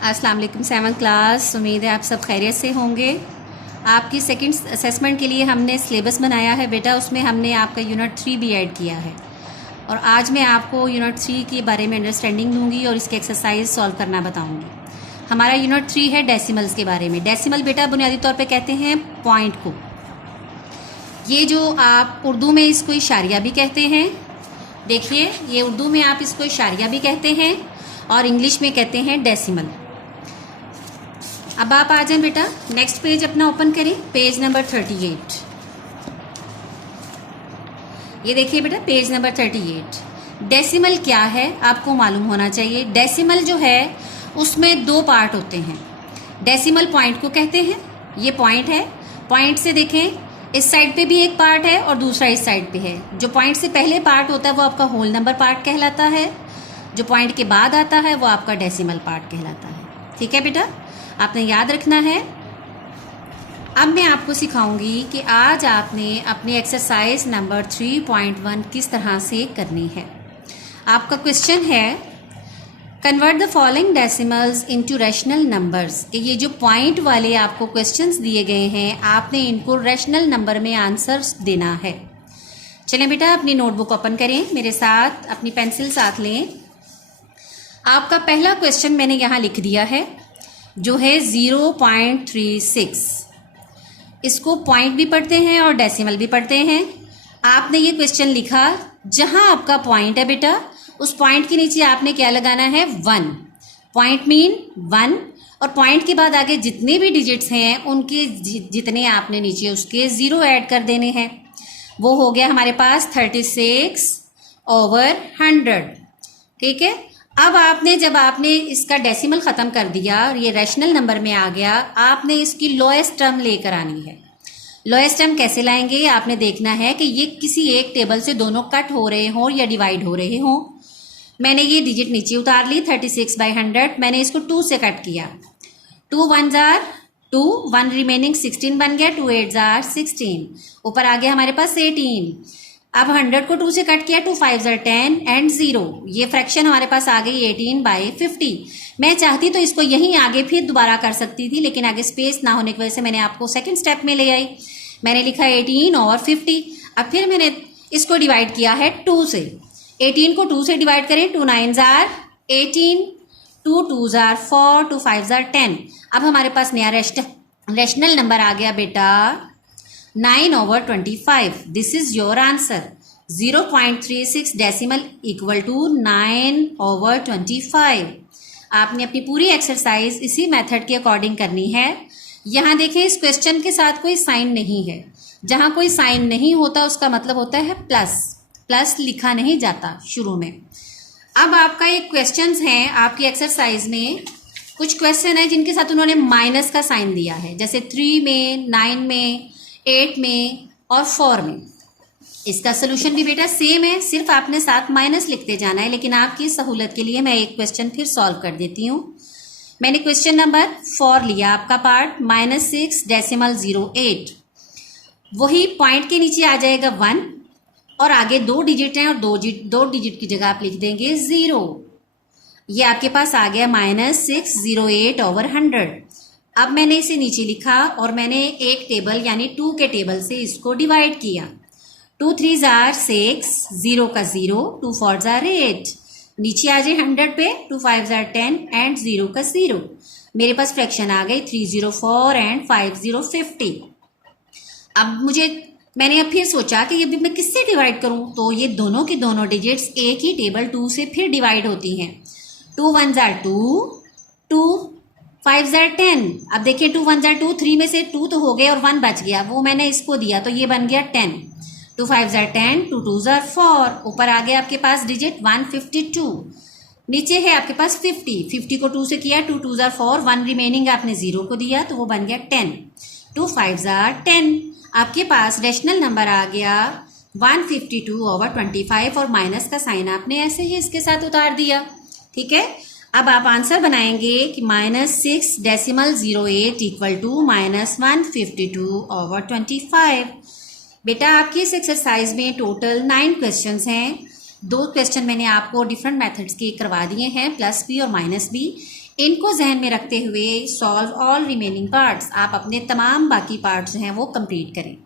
अस्सलाम वालेकुम 7th class. उम्मीद है आप सब खैरियत से होंगे। आपकी सेकंड असेसमेंट के लिए हमने सिलेबस बनाया है बेटा, उसमें हमने आपका यूनिट 3 भी ऐड किया है और आज मैं आपको यूनिट 3 के बारे में अंडरस्टैंडिंग दूंगी और इसके एक्सरसाइज सॉल्व करना बताऊंगी। हमारा यूनिट 3 है डेसिमल्स के बारे में। डेसिमल बेटा बुनियादी तौर पे कहते हैं पॉइंट को। ये जो आप उर्दू में इसको इशारिया भी कहते हैं, देखिए ये उर्दू में आप इसको इशारिया भी कहते हैं और इंग्लिश में कहते हैं डेसिमल। अब आप आ जाएं बेटा, नेक्स्ट पेज अपना ओपन करें, पेज नंबर 38। ये देखिए बेटा पेज नंबर 38। डेसिमल क्या है आपको मालूम होना चाहिए। डेसिमल जो है उसमें दो पार्ट होते हैं। डेसिमल पॉइंट को कहते हैं, ये पॉइंट है। पॉइंट से देखें, इस साइड पे भी एक पार्ट है और दूसरा इस साइड पे है। जो पॉइंट से पहले पार्ट होता है वो आपका होल नंबर पार्ट कहलाता है, जो पॉइंट के बाद आता है वो आपका डेसिमल पार्ट कहलाता है। ठीक है बेटा, आपने याद रखना है। अब मैं आपको सिखाऊंगी कि आज आपने अपनी एक्सरसाइज नंबर 3.1 किस तरह से करनी है। आपका क्वेश्चन है convert the following decimals into rational numbers. कि ये जो पॉइंट वाले आपको क्वेश्चंस दिए गए हैं, आपने इनको रैशनल नंबर में आंसर्स देना है। चलें बेटा, अपनी नोटबुक ओपन करें मेरे साथ, अपनी पेंसिल साथ लें। आपका पहला क्वेश्चन मैंने यहाँ लिख दिया है जो है 0.36। इसको पॉइंट भी पढ़ते हैं और डेसिमल भी पढ़ते हैं। आपने ये क्वेश्चन लिखा, जहां आपका पॉइंट है बेटा उस पॉइंट के नीचे आपने क्या लगाना है, 1। पॉइंट मीन 1 और पॉइंट के बाद आगे जितने भी डिजिट्स हैं उनके जितने आपने नीचे उसके 0 ऐड कर देने हैं। वो हो गया हमारे पास 36/100। ठीक है। अब आपने जब आपने इसका डेसिमल खत्म कर दिया और ये रैशनल नंबर में आ गया, आपने इसकी लोएस्ट टर्म लेकर आनी है। लोएस्ट टर्म कैसे लाएंगे, आपने देखना है कि ये किसी एक टेबल से दोनों कट हो रहे हों या डिवाइड हो रहे हों। मैंने ये डिजिट नीचे उतार ली 36/100, मैंने इसको 2 से कट किया। 2 1s are 2, 1 रिमेनिंग 16 बन गया, 2 8s are 16। ऊपर आ गया हमारे पास 18। अब 100 को 2 से कट किया, 2 5s are 10 एंड 0। ये फ्रैक्शन हमारे पास आ गई 18/50। मैं चाहती तो इसको यहीं आगे फिर दोबारा कर सकती थी, लेकिन आगे स्पेस ना होने की वजह से मैंने आपको सेकंड स्टेप में ले आई। मैंने लिखा 18/50। अब फिर मैंने इसको डिवाइड किया है 2 से। 18 को 2 से डिवाइड करें, 2 9s are 18, 2 2s are 4, 2 5s are 10। अब हमारे पास नया रैशनल नंबर आ गया बेटा 9/25। This is your answer. 0.36 decimal equal to 9/25। आपने अपनी पूरी एक्सरसाइज इसी मेथड के अकॉर्डिंग करनी है। यहाँ देखें, इस क्वेश्चन के साथ कोई साइन नहीं है। जहाँ कोई साइन नहीं होता उसका मतलब होता है प्लस। प्लस लिखा नहीं जाता शुरू में। अब आपका एक क्वेश्चन है आपकी एक्सरसाइज में, कुछ क्वेश्चन है जिनके साथ उन्होंने माइनस का साइन दिया है, जैसे 3 में, 9 में, 8 में और 4 में। इसका सोल्यूशन भी बेटा सेम है, सिर्फ आपने साथ माइनस लिखते जाना है। लेकिन आपकी सहूलत के लिए मैं एक क्वेश्चन फिर सॉल्व कर देती हूँ। मैंने क्वेश्चन नंबर 4 लिया, आपका पार्ट -6.08। वही पॉइंट के नीचे आ जाएगा 1 और आगे 2 डिजिट हैं और दो डिजिट की जगह आप लिख देंगे 0। ये आपके पास आ गया -608/100। अब मैंने इसे नीचे लिखा और मैंने एक टेबल यानी 2 के टेबल से इसको डिवाइड किया। 2 3s are 6, 0 का 0, 2 4s are 8। नीचे आ जाए 100 पे, 2 5s are 10 एंड 0 का 0। मेरे पास फ्रैक्शन आ गई 304 एंड 5050। अब मैंने अब फिर सोचा कि ये भी मैं किससे डिवाइड करूं, तो ये दोनों की दोनों डिजिट्स एक ही टेबल 2 से फिर डिवाइड होती हैं। 2 1s are 2, 2 5s are 10। अब देखिए 2 1s are 2, 3 में से 2 तो हो गए और 1 बच गया, वो मैंने इसको दिया तो ये बन गया 10। 2 5s are 10, 2 2s are 4। ऊपर आ गया आपके पास डिजिट 152। नीचे है आपके पास 50 को 2 से किया, 2 2s are 4, 1 रिमेनिंग आपने 0 को दिया तो वो बन गया 10। 2 5s are 10। आपके पास रैशनल नंबर आ गया 152/25 और माइनस का साइन आपने ऐसे ही इसके साथ उतार दिया। ठीक है। अब आप आंसर बनाएंगे कि -6.08 इक्वल टू -152/25। बेटा आपकी इस एक्सरसाइज में टोटल 9 क्वेश्चंस हैं। 2 क्वेश्चन मैंने आपको डिफरेंट मेथड्स के करवा दिए हैं, प्लस भी और माइनस भी। इनको जहन में रखते हुए सॉल्व ऑल रिमेनिंग पार्ट्स, आप अपने तमाम बाकी पार्ट्स जो हैं वो कंप्लीट करें।